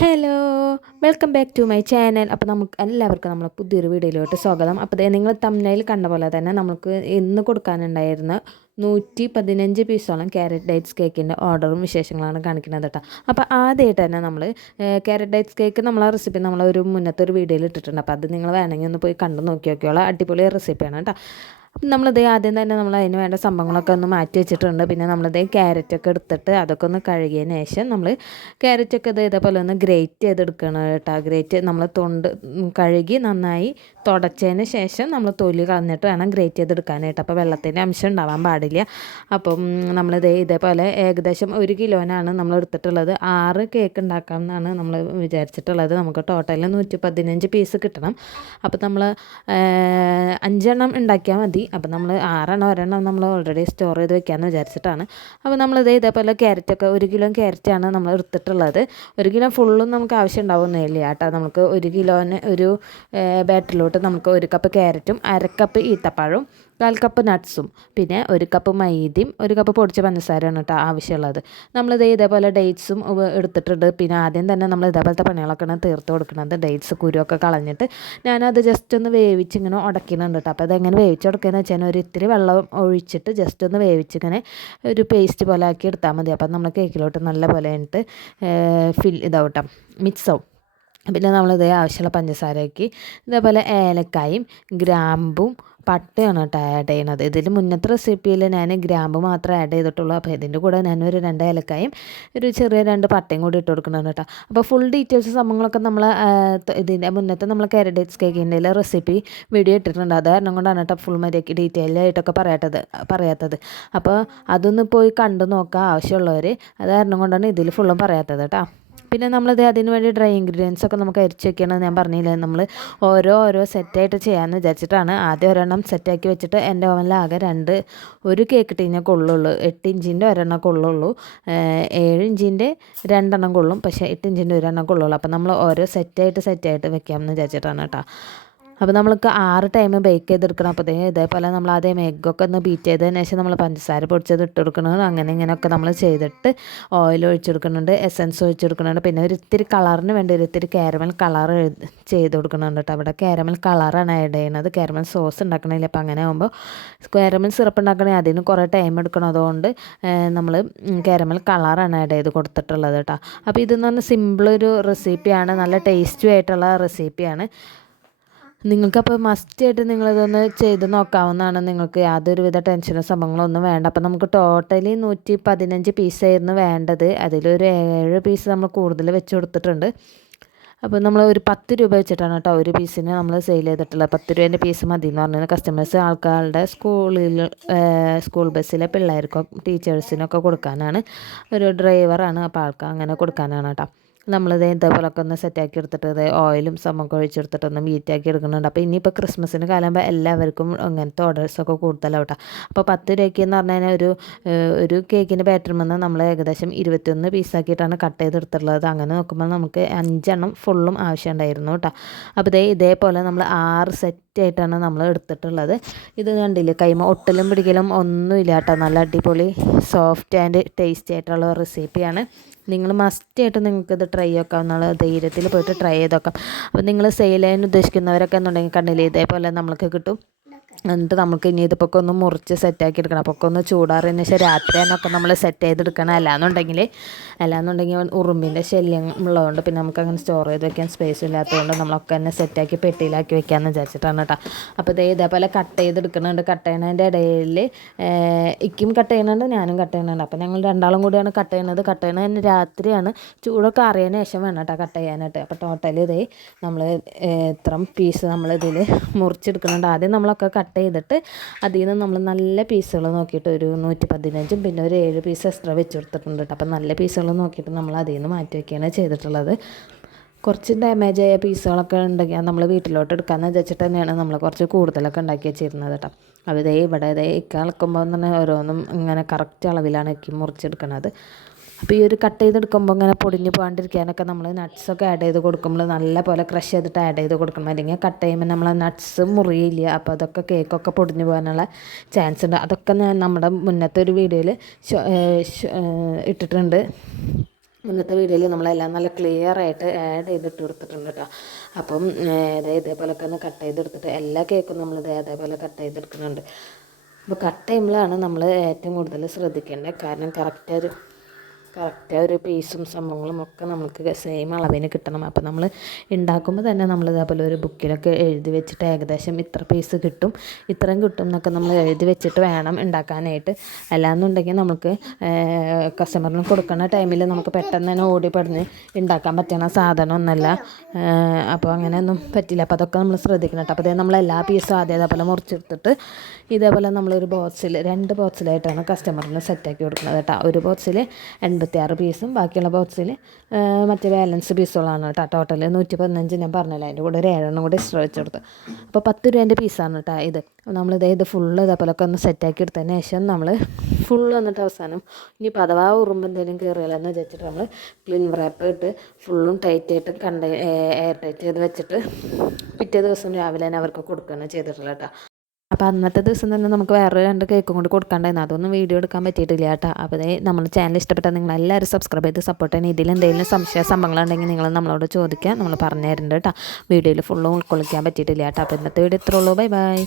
Hello welcome back to my channel അപ്പോൾ നമുക്ക് എല്ലാവർക്കും നമ്മളെ പുതിയൊരു വീഡിയോയിലോട്ട് സ്വാഗതം. അപ്പോൾ നിങ്ങൾ തമ്മിൽ കണ്ട പോലെ തന്നെ നമുക്ക് ഇന്ന് കൊടുക്കാനുണ്ടായിരുന്ന നൂറ്റി പതിനഞ്ച് പീസോളം ക്യാരറ്റ് ഡൈറ്റ്സ് കേക്കിന്റെ ഓർഡറും വിശേഷങ്ങളാണ് കാണിക്കുന്നത് കേട്ടോ. അപ്പോൾ ആദ്യമായിട്ട് തന്നെ നമ്മൾ ക്യാരറ്റ് ഡൈറ്റ്സ് കേക്ക് നമ്മളെ റെസിപ്പി നമ്മൾ ഒരു മുന്നത്തെ ഒരു വീഡിയോയിൽ ഇട്ടിട്ടുണ്ട്. അപ്പോൾ അത് നിങ്ങൾ വേണമെങ്കിൽ ഒന്ന് പോയി കണ്ടു നോക്കി നോക്കിയോളാം അടിപൊളി റെസിപ്പിയാണ് കേട്ടോ. നമ്മളിത് ആദ്യം തന്നെ നമ്മൾ അതിന് വേണ്ട സംഭവങ്ങളൊക്കെ ഒന്ന് മാറ്റി വെച്ചിട്ടുണ്ട്. പിന്നെ നമ്മളിത് ക്യാരറ്റൊക്കെ എടുത്തിട്ട് അതൊക്കെ ഒന്ന് കഴുകിയതിന് ശേഷം നമ്മൾ ക്യാരറ്റൊക്കെ ഇത് ഇതേപോലെ ഒന്ന് ഗ്രേറ്റ് ചെയ്തെടുക്കണം കേട്ടോ. ഗ്രേറ്റ് നമ്മൾ തൊണ്ട് കഴുകി നന്നായി തുടച്ചതിന് ശേഷം നമ്മൾ തൊലി കളഞ്ഞിട്ട് വേണം ഗ്രേറ്റ് ചെയ്തെടുക്കാനായിട്ട്. അപ്പോൾ വെള്ളത്തിന്റെ അംശം ഉണ്ടാവാൻ പാടില്ല. അപ്പം നമ്മളിത് ഇതേപോലെ ഏകദേശം ഒരു കിലോനാണ് നമ്മൾ എടുത്തിട്ടുള്ളത്. ആറ് കേക്ക് ഉണ്ടാക്കാം എന്നാണ് നമ്മൾ വിചാരിച്ചിട്ടുള്ളത്. നമുക്ക് ടോട്ടൽ നൂറ്റി പതിനഞ്ച് പീസ് കിട്ടണം അപ്പോൾ നമ്മൾ അഞ്ചെണ്ണം ഉണ്ടാക്കിയാൽ മതി. അപ്പോൾ നമ്മൾ ആറെണ്ണം ഒരെണ്ണം നമ്മൾ ഓൾറെഡി സ്റ്റോർ ചെയ്ത് വെക്കാമെന്ന് വിചാരിച്ചിട്ടാണ്. അപ്പോൾ നമ്മൾ നമ്മളിത് ഇതേപോലെ ക്യാരറ്റൊക്കെ ഒരു കിലോ ക്യാരറ്റാണ് നമ്മൾ എടുത്തിട്ടുള്ളത്. ഒരു കിലോ ഫുള്ളും നമുക്ക് ആവശ്യം ഉണ്ടാവുന്നില്ല കേട്ടോ നമുക്ക് ഒരു കിലോന് ഒരു ബാറ്ററിലോട്ട് നമുക്ക് ഒരു കപ്പ് ക്യാരറ്റും അര കപ്പ് ഈത്തപ്പഴവും കാൽ കപ്പ് നട്ട്സും പിന്നെ ഒരു കപ്പ് മൈദയും ഒരു കപ്പ് പൊടിച്ച പഞ്ചസാരയാണ് കേട്ടോ ആവശ്യമുള്ളത്. നമ്മളിത് ഇതേപോലെ ഡേറ്റ്സും എടുത്തിട്ടുണ്ട്. പിന്നെ ആദ്യം തന്നെ നമ്മൾ ഇതേപോലത്തെ പണികളൊക്കെയാണ് തീർത്ത് കൊടുക്കുന്നത്. ഡേറ്റ്സ് കുരുവൊക്കെ കളഞ്ഞിട്ട് ഞാനത് ജസ്റ്റ് ഒന്ന് വേവിച്ച് ഇങ്ങനെ ഉടക്കുന്നുണ്ട് കേട്ടോ അപ്പോൾ അതെങ്ങനെ വേവിച്ച് കൊടുക്കുകയെന്ന് വെച്ചാൽ ഒരു ഇത്തിരി വെള്ളം ഒഴിച്ചിട്ട് ജസ്റ്റ് ഒന്ന് വേവിച്ച് ഇങ്ങനെ ഒരു പേസ്റ്റ് പോലെ ആക്കി എടുത്താൽ മതി. അപ്പം നമ്മൾ കേക്കിലോട്ട് നല്ല പോലെ ആയിട്ട് ഫിൽ ഇതാവട്ടോ മിക്സ് ആവും. പിന്നെ നമ്മളിതേ ആവശ്യമുള്ള പഞ്ചസാരയ്ക്ക് ഇതേപോലെ ഏലക്കായും ഗ്രാമ്പും പട്ടയാണ് കേട്ടോ ആഡ് ചെയ്യണത് ഇതിൽ മുന്നത്തെ റെസിപ്പിയിൽ ഞാൻ ഗ്രാമ്പ് മാത്രം ആഡ് ചെയ്തിട്ടുള്ളൂ. അപ്പോൾ ഇതിന്റെ കൂടെ ഞാനൊരു രണ്ട് ഏലക്കായും ഒരു ചെറിയ രണ്ട് പട്ടയും കൂടി ഇട്ട് കൊടുക്കുന്നുണ്ട് കേട്ടോ. അപ്പോൾ ഫുൾ ഡീറ്റെയിൽസ് സംഭവങ്ങളൊക്കെ നമ്മൾ ഇതിന്റെ മുന്നത്തെ നമ്മൾ കാരഡേറ്റ്സ് കേക്കിന്റെ റെസിപ്പി വീഡിയോ ഇട്ടിട്ടുണ്ട്. അത് കാരണം കൊണ്ടാണ് കേട്ടോ ഫുൾ മര്യാദയ്ക്ക് ഡീറ്റെയിൽ ആയിട്ടൊക്കെ പറയാത്തത് പറയാത്തത്. അപ്പോൾ അതൊന്ന് പോയി കണ്ടു നോക്കാം ആവശ്യമുള്ളവർ അത് കാരണം കൊണ്ടാണ് ഇതിൽ ഫുള്ളും പറയാത്തത് കേട്ടോ. പിന്നെ നമ്മളത് അതിന് വേണ്ടി ഡ്രൈ ഇൻഗ്രീഡിയൻസ് ഒക്കെ നമുക്ക് അരിച്ച് വെക്കണമെന്ന് ഞാൻ പറഞ്ഞില്ലേ? നമ്മൾ ഓരോ ഓരോ സെറ്റായിട്ട് ചെയ്യാമെന്ന് വിചാരിച്ചിട്ടാണ്. ആദ്യം ഒരെണ്ണം സെറ്റാക്കി വെച്ചിട്ട് എന്റെ ഓവനിലാകെ രണ്ട് ഒരു കേക്ക് ടീനെ കൊള്ളുള്ളൂ. എട്ട് ഇഞ്ചിന്റെ ഒരെണ്ണം കൊള്ളുള്ളൂ. ഏഴ് ഇഞ്ചിന്റെ രണ്ടെണ്ണം കൊള്ളും. പക്ഷേ എട്ട് ഇഞ്ചിന്റെ ഒരെണ്ണം കൊള്ളുള്ളൂ. അപ്പോൾ നമ്മൾ ഓരോ സെറ്റായിട്ട് സെറ്റായിട്ട് വെക്കാമെന്ന് വിചാരിച്ചിട്ടാണ് കേട്ടോ. അപ്പോൾ നമ്മൾക്ക് ആറ് ടൈം ബേക്ക് ചെയ്തെടുക്കണം. അപ്പോൾ ഇതേപോലെ നമ്മൾ ആദ്യം എഗ്ഗൊക്കെ ഒന്ന് ബീറ്റ് ചെയ്തതിന് ശേഷം നമ്മൾ പഞ്ചസാര പൊടിച്ചത് ഇട്ട് കൊടുക്കണം അങ്ങനെ ഇങ്ങനെയൊക്കെ നമ്മൾ ചെയ്തിട്ട് ഓയിൽ ഒഴിച്ചെടുക്കുന്നുണ്ട് എസൻസ് ഒഴിച്ചെടുക്കുന്നുണ്ട് പിന്നെ ഒരു ഇത്തിരി കളറിന് വേണ്ടി ഒരു ഇത്തിരി കാരമൽ കളർ ചെയ്ത് കൊടുക്കുന്നുണ്ട് കേട്ടോ അവിടെ കാരമൽ കളറാണ് ആഡ് ചെയ്യുന്നത്. കാരമൽ സോസ് ഉണ്ടാക്കണില്ല? അപ്പോൾ അങ്ങനെ ആകുമ്പോൾ കാരമൽ സിറപ്പ് ഉണ്ടാക്കണേ അതിന് കുറേ ടൈം എടുക്കണം. അതുകൊണ്ട് നമ്മൾ കാരമൽ കളറാണ് ആഡ് ചെയ്ത് കൊടുത്തിട്ടുള്ളത് കേട്ടോ അപ്പോൾ ഇതെന്ന് പറഞ്ഞാൽ സിമ്പിൾ ഒരു റെസിപ്പിയാണ് നല്ല ടേസ്റ്റും ആയിട്ടുള്ള റെസിപ്പിയാണ് നിങ്ങൾക്കപ്പോൾ മസ്റ്റായിട്ട് നിങ്ങളിതൊന്ന് ചെയ്ത് നോക്കാവുന്നതാണ്. നിങ്ങൾക്ക് യാതൊരുവിധ ടെൻഷനോ സംഭവങ്ങളോ ഒന്നും വേണ്ട. അപ്പോൾ നമുക്ക് ടോട്ടലി നൂറ്റി പതിനഞ്ച് പീസായിരുന്നു വേണ്ടത്. അതിലൊരു ഏഴ് പീസ് നമ്മൾ കൂടുതൽ വെച്ച് കൊടുത്തിട്ടുണ്ട്. അപ്പോൾ നമ്മൾ ഒരു പത്ത് രൂപ വെച്ചിട്ടാണ് കേട്ടോ ഒരു പീസിന് നമ്മൾ സെയിൽ ചെയ്തിട്ടുള്ളത്. പത്ത് രൂപേന്റെ പീസ് മതി എന്ന് പറഞ്ഞാൽ കസ്റ്റമേഴ്സ് ആൾക്കാരുടെ സ്കൂളിൽ സ്കൂൾ ബസ്സിലെ പിള്ളേർക്കോ ടീച്ചേഴ്സിനൊക്കെ കൊടുക്കാനാണ്. ഒരു ഡ്രൈവറാണ് അപ്പോൾ ആൾക്ക് അങ്ങനെ കൊടുക്കാനാണ് കേട്ടോ. നമ്മളിത് ഇതേപോലൊക്കെ ഒന്ന് സെറ്റാക്കി എടുത്തിട്ട് ഇത് ഓയിലും സമൊക്കെ ഒഴിച്ചെടുത്തിട്ട് ഒന്ന് മീറ്റാക്കി എടുക്കുന്നുണ്ട്. അപ്പോൾ ഇനിയിപ്പോൾ ക്രിസ്മസിന് കാലാകുമ്പോൾ എല്ലാവർക്കും അങ്ങനത്തെ ഓർഡേഴ്സൊക്കെ കൂടുതലാവും കേട്ടോ അപ്പോൾ പത്ത് രൂപയ്ക്ക് എന്ന് പറഞ്ഞു കഴിഞ്ഞാൽ ഒരു ഒരു കേക്കിന്റെ ബാറ്ററിൽ നിന്ന് നമ്മൾ ഏകദേശം ഇരുപത്തിയൊന്ന് പീസാക്കിയിട്ടാണ് കട്ട് ചെയ്തെടുത്തിട്ടുള്ളത് അങ്ങനെ നോക്കുമ്പോൾ നമുക്ക് അഞ്ചെണ്ണം ഫുള്ളും ആവശ്യമുണ്ടായിരുന്നു കേട്ടോ. അപ്പോൾ ഇതേ ഇതേപോലെ നമ്മൾ ആറ് സെറ്റ് ആയിട്ടാണ് നമ്മൾ എടുത്തിട്ടുള്ളത്. ഇത് കണ്ടില്ലേ കൈമ ഒട്ടലും പിടിക്കലും ഒന്നുമില്ല കേട്ടോ. നല്ല അടിപൊളി സോഫ്റ്റ് ആൻഡ് ടേസ്റ്റി ആയിട്ടുള്ള റെസിപ്പിയാണ് നിങ്ങൾ മസ്റ്റായിട്ട് നിങ്ങൾക്ക് ഇത് ട്രൈ ആക്കാം എന്നുള്ള ധൈര്യത്തിൽ പോയിട്ട് ട്രൈ ചെയ്ത് നോക്കാം. അപ്പോൾ നിങ്ങൾ സെയിൽ ചെയ്യാൻ ഉദ്ദേശിക്കുന്നവരൊക്കെ എന്നുണ്ടെങ്കിൽ കണ്ടില്ലേ ഇതേപോലെ നമ്മൾക്ക് കിട്ടും. എന്നിട്ട് നമുക്ക് ഇനി ഇതിപ്പോൾ ഒന്ന് മുറിച്ച് സെറ്റാക്കി എടുക്കണം. അപ്പോൾ ഒന്ന് ചൂടാറിന് ശേഷം രാത്രി എന്നൊക്കെ നമ്മൾ സെറ്റ് ചെയ്തെടുക്കണം അല്ലാന്നുണ്ടെങ്കിൽ അല്ലാന്നുണ്ടെങ്കിൽ ഉറുമ്പിന്റെ ശല്യം ഉള്ളതുകൊണ്ട് പിന്നെ നമുക്ക് അങ്ങനെ സ്റ്റോർ ചെയ്ത് വെക്കാൻ സ്പേസ് ഇല്ലാത്തതുകൊണ്ട് നമ്മളൊക്കെ തന്നെ സെറ്റാക്കി പെട്ടിയിലാക്കി വെക്കാമെന്ന് വിചാരിച്ചിട്ടാണ് കേട്ടോ അപ്പോൾ ഇതേ ഇതേപോലെ കട്ട് ചെയ്തെടുക്കുന്നുണ്ട് കട്ട് ചെയ്യുന്നതിന്റെ ഇടയിൽ ഇക്കും കട്ട് ചെയ്യുന്നുണ്ട് ഞാനും കട്ട് ചെയ്യുന്നുണ്ട്. അപ്പോൾ ഞങ്ങൾ രണ്ടാളും കൂടിയാണ് കട്ട് ചെയ്യുന്നത്. കട്ട് ചെയ്യുന്നത് രാത്രിയാണ്. ചൂടൊക്കെ അറിയാൻ ശേഷം വേണം കേട്ടോ കട്ട് ചെയ്യാനായിട്ട്. അപ്പോൾ ടോട്ടൽ ഇതേ നമ്മൾ ഇത്രയും പീസ് നമ്മളിതിൽ മുറിച്ചെടുക്കുന്നുണ്ട് ആദ്യം നമ്മളൊക്കെ കട്ട് ചെയ്തിട്ട് അതിൽ നിന്ന് നമ്മൾ നല്ല പീസുകൾ നോക്കിയിട്ട് ഒരു നൂറ്റി പതിനഞ്ചും പിന്നെ ഒരു ഏഴ് പീസ് എക്സ്ട്രാ വെച്ച് കൊടുത്തിട്ടുണ്ട് കേട്ടോ. അപ്പം നല്ല പീസുകൾ നോക്കിയിട്ട് നമ്മൾ അതിൽ നിന്ന് മാറ്റി വയ്ക്കുകയാണ് ചെയ്തിട്ടുള്ളത്. കുറച്ച് ഡാമേജ് ആയ പീസുകളൊക്കെ ഉണ്ടെങ്കിൽ നമ്മൾ വീട്ടിലോട്ട് എടുക്കാമെന്ന് വെച്ചിട്ട് തന്നെയാണ് നമ്മൾ കുറച്ച് കൂടുതലൊക്കെ ഉണ്ടാക്കി വെച്ചിരുന്നത് കേട്ടോ. അപ്പോൾ ഇതേ ഇവിടെ ഇതേ ഇക്ക ഇളക്കുമ്പോൾ തന്നെ ഓരോന്നും ഇങ്ങനെ കറക്റ്റ് അളവിലാണ് ഇക്കി മുറിച്ചെടുക്കുന്നത് അപ്പോൾ ഈ ഒരു കട്ട് ചെയ്തെടുക്കുമ്പോൾ ഇങ്ങനെ പൊടിഞ്ഞ് പോകാണ്ടിരിക്കാനൊക്കെ നമ്മൾ നട്ട്സൊക്കെ ആഡ് ചെയ്ത് കൊടുക്കുമ്പോൾ നല്ല പോലെ ക്രഷ് ചെയ്തിട്ട് ആഡ് ചെയ്ത് കൊടുക്കണം. അല്ലെങ്കിൽ കട്ട് ചെയ്യുമ്പോൾ നമ്മൾ നട്ട്സ് മുറിയില്ല. അപ്പോൾ അതൊക്കെ കേക്കൊക്കെ പൊടിഞ്ഞ് പോകാനുള്ള ചാൻസ് ഉണ്ട്. അതൊക്കെ ഞാൻ നമ്മുടെ മുന്നത്തെ ഒരു വീഡിയോയിൽ ഇട്ടിട്ടുണ്ട്. മുന്നത്തെ വീഡിയോയിൽ നമ്മളെല്ലാം നല്ല ക്ലിയർ ആയിട്ട് ആഡ് ചെയ്തിട്ട് കൊടുത്തിട്ടുണ്ട് കേട്ടോ അപ്പം ഇതേപോലൊക്കെ ഒന്ന് കട്ട് ചെയ്തെടുത്തിട്ട് എല്ലാ കേക്കും നമ്മൾ ഇതേ അതേപോലെ കട്ട് ചെയ്തെടുക്കുന്നുണ്ട്. അപ്പോൾ കട്ട് ചെയ്യുമ്പോഴാണ് നമ്മൾ ഏറ്റവും കൂടുതൽ ശ്രദ്ധിക്കേണ്ടത്. കാരണം കറക്റ്റ് ഒരു കറക്റ്റ് ഒരു പീസും സംഭവങ്ങളും ഒക്കെ നമുക്ക് സെയിം അളവിന് കിട്ടണം. അപ്പോൾ നമ്മൾ ഉണ്ടാക്കുമ്പോൾ തന്നെ നമ്മൾ ഇതേപോലെ ഒരു ബുക്കിലൊക്കെ എഴുതി വെച്ചിട്ട് ഏകദേശം ഇത്ര പീസ് കിട്ടും ഇത്രയും കിട്ടും എന്നൊക്കെ നമ്മൾ എഴുതി വെച്ചിട്ട് വേണം ഉണ്ടാക്കാനായിട്ട് അല്ലാന്നുണ്ടെങ്കിൽ നമുക്ക് കസ്റ്റമറിന് കൊടുക്കുന്ന ടൈമിൽ നമുക്ക് പെട്ടെന്ന് തന്നെ ഓടി പടഞ്ഞ് ഉണ്ടാക്കാൻ പറ്റണ സാധനമൊന്നുമല്ല അപ്പോൾ അങ്ങനെയൊന്നും പറ്റില്ല. അപ്പോൾ അതൊക്കെ നമ്മൾ ശ്രദ്ധിക്കണം കേട്ടോ. അപ്പോൾ നമ്മൾ എല്ലാ പീസും ആദ്യം അതേപോലെ മുറിച്ചെടുത്തിട്ട് ഇതേപോലെ നമ്മളൊരു ബോക്സിൽ രണ്ട് ബോക്സിലായിട്ടാണ് കസ്റ്റമറിന് സെറ്റാക്കി കൊടുക്കുന്നത് കേട്ടോ. ഒരു ബോക്സിൽ എൺപത്തിയാറ് പീസും ബാക്കിയുള്ള ബോക്സിൽ മറ്റേ ബാലൻസ് പീസുകളാണ് കേട്ടോ. ടോട്ടൽ നൂറ്റി പതിനഞ്ച് ഞാൻ പറഞ്ഞല്ലോ അതിന്റെ കൂടെ ഒരു ഏഴെണ്ണം കൂടെ എക്സ്ട്രാ വെച്ച് കൊടുത്തു. അപ്പോൾ പത്ത് രൂപേന്റെ പീസാണ് കേട്ടോ ഇത്. നമ്മൾ ഇത് ഫുള്ള് ഇതേപോലൊക്കെ ഒന്ന് സെറ്റാക്കി എടുത്തതിന് ശേഷം നമ്മൾ ഫുള്ള് വന്നിട്ട് അവസാനം ഇനിയിപ്പോൾ അഥവാ ഉറുമ്പ് എന്തെങ്കിലും കയറിയില്ലെന്ന് വെച്ചിട്ട് നമ്മൾ ക്ലീൻ റാപ്പ് ഇട്ട് ഫുള്ളും ടൈറ്റ് ആയിട്ട് കണ്ട എയർ ടൈറ്റ് ചെയ്ത് വെച്ചിട്ട് പിറ്റേ ദിവസം രാവിലെ തന്നെ അവർക്ക് കൊടുക്കുകയാണ് ചെയ്തിട്ടുള്ളത് കേട്ടോ. അപ്പോൾ അന്നത്തെ ദിവസം തന്നെ നമുക്ക് വേറെ രണ്ട് കേക്കും കൊണ്ട് കൊടുക്കാണ്ടായിരുന്നു. അതൊന്നും വീഡിയോ എടുക്കാൻ പറ്റിയിട്ടില്ല കേട്ടോ. അപ്പോൾ അതേ നമ്മുടെ ചാനൽ ഇഷ്ടപ്പെട്ടാൽ നിങ്ങൾ എല്ലാവരും സബ്സ്ക്രൈബ് ചെയ്ത് സപ്പോർട്ട് ചെയ്യണം. ഇതിൽ എന്തെങ്കിലും സംശയ സംഭവങ്ങളുണ്ടെങ്കിൽ നിങ്ങൾ നമ്മളോട് ചോദിക്കുക. നമ്മൾ പറഞ്ഞു തരുന്നുണ്ട് കേട്ടോ. വീഡിയോയിൽ ഫുള്ളും ഉൾക്കൊള്ളിക്കാൻ പറ്റിയിട്ടില്ല കേട്ടോ. അപ്പോൾ ഇന്നത്തെ വീഡിയോ ഇത്രയുള്ളൂ ബൈ ബൈ